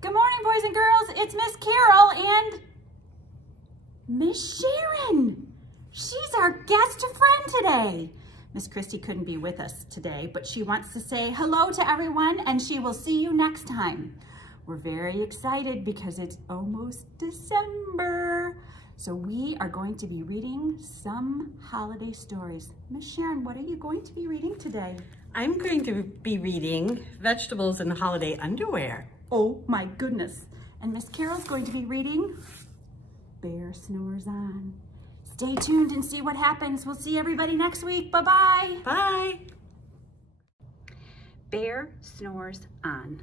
Good morning, boys and girls. It's Miss Carol and Miss Sharon. She's our guest friend today. Miss Christie couldn't be with us today, but she wants to say hello to everyone and she will see you next time. We're very excited because it's almost December. So we are going to be reading some holiday stories. Miss Sharon, what are you going to be reading today? I'm going to be reading Vegetables in Holiday Underwear. Oh my goodness. And Miss Carol's going to be reading Bear Snores On. Stay tuned and see what happens. We'll see everybody next week. Bye-bye. Bye. Bear Snores On.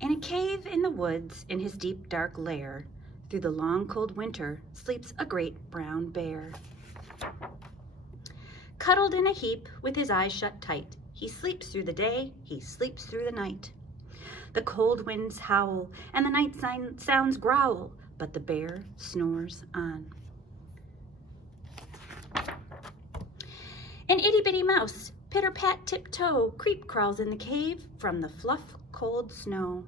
In a cave in the woods, in his deep dark lair, through the long cold winter, sleeps a great brown bear. Cuddled in a heap with his eyes shut tight, he sleeps through the day, he sleeps through the night. The cold winds howl and the night sounds growl, but the bear snores on. An itty-bitty mouse, pitter-pat tiptoe, creep crawls in the cave from the fluff cold snow.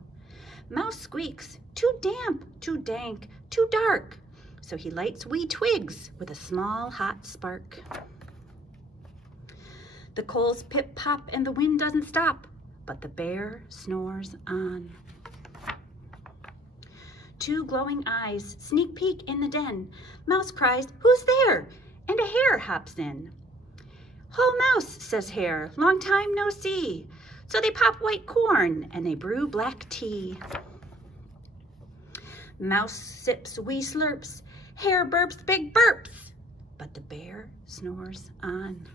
Mouse squeaks, too damp, too dank, too dark, so he lights wee twigs with a small hot spark. The coals pip-pop and the wind doesn't stop, but the bear snores on. Two glowing eyes sneak peek in the den. Mouse cries, "Who's there?" And a hare hops in. "Ho, Mouse," says Hare, "long time no see." So they pop white corn and they brew black tea. Mouse sips wee slurps, Hare burps big burps, but the bear snores on.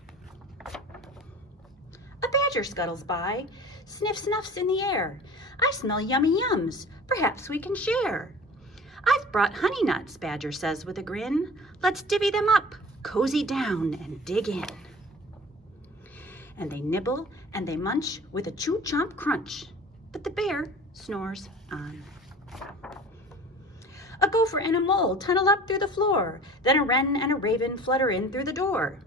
A badger scuttles by, sniff snuffs in the air. "I smell yummy yums, perhaps we can share." "I've brought honey nuts," Badger says with a grin. "Let's divvy them up, cozy down and dig in." And they nibble and they munch with a chew-chomp crunch, but the bear snores on. A gopher and a mole tunnel up through the floor, then a wren and a raven flutter in through the door.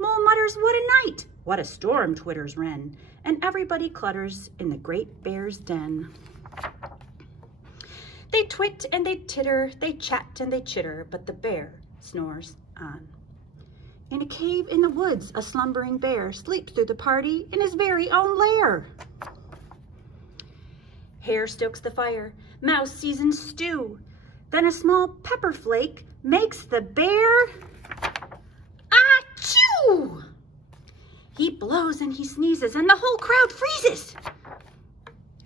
Mole mutters, "What a night!" "What a storm!" twitters wren, and everybody clutters in the great bear's den. They twit and they titter, they chat and they chitter, but the bear snores on. In a cave in the woods, a slumbering bear sleeps through the party in his very own lair. Hare stokes the fire, Mouse seasons stew, then a small pepper flake makes the bear achoo! He blows and he sneezes and the whole crowd freezes.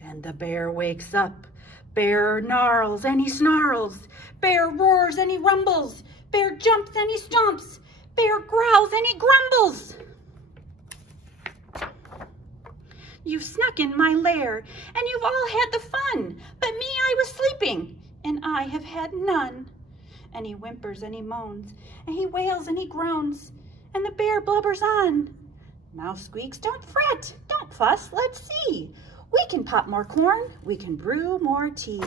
And the bear wakes up. Bear gnarls and he snarls. Bear roars and he rumbles. Bear jumps and he stomps. Bear growls and he grumbles. "You've snuck in my lair and you've all had the fun, but me, I was sleeping and I have had none." And he whimpers and he moans and he wails and he groans and the bear blubbers on. Mouse squeaks, "Don't fret, don't fuss, let's see. We can pop more corn, we can brew more tea."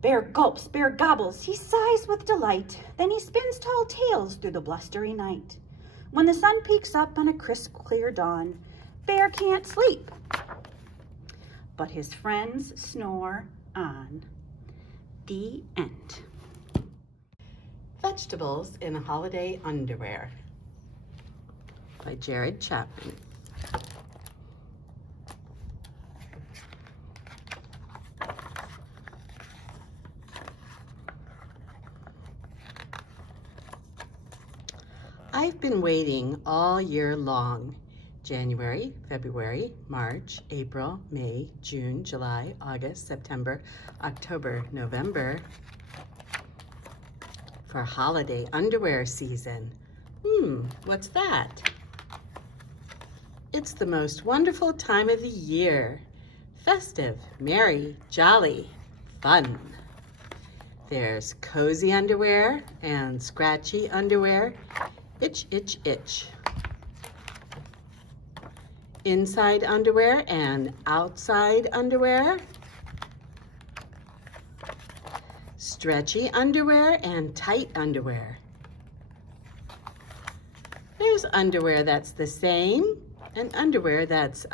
Bear gulps, bear gobbles, he sighs with delight, then he spins tall tales through the blustery night. When the sun peeks up on a crisp, clear dawn, Bear can't sleep, but his friends snore on. The end. Vegetables in Holiday Underwear by Jared Chapman. I've been waiting all year long. January, February, March, April, May, June, July, August, September, October, November for holiday underwear season. What's that? It's the most wonderful time of the year. Festive, merry, jolly, fun. There's cozy underwear and scratchy underwear. Itch, itch, itch. Inside underwear and outside underwear. Stretchy underwear and tight underwear. There's There's underwear that's the same and underwear that's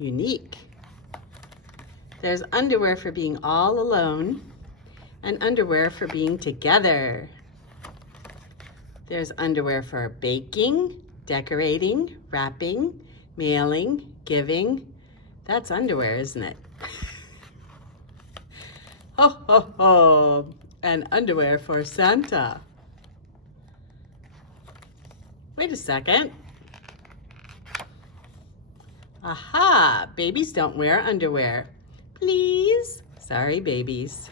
unique. There's underwear for being all alone and underwear for being together. There's underwear for baking, decorating, wrapping, mailing, giving. That's underwear, isn't it? Ho, ho, ho. And underwear for Santa. Wait a second. Aha, babies don't wear underwear. Please. Sorry, babies.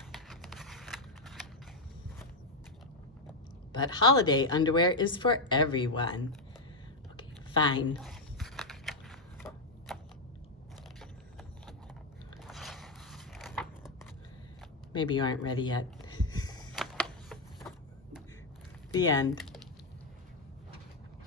But holiday underwear is for everyone. Okay, fine. Maybe you aren't ready yet. The end.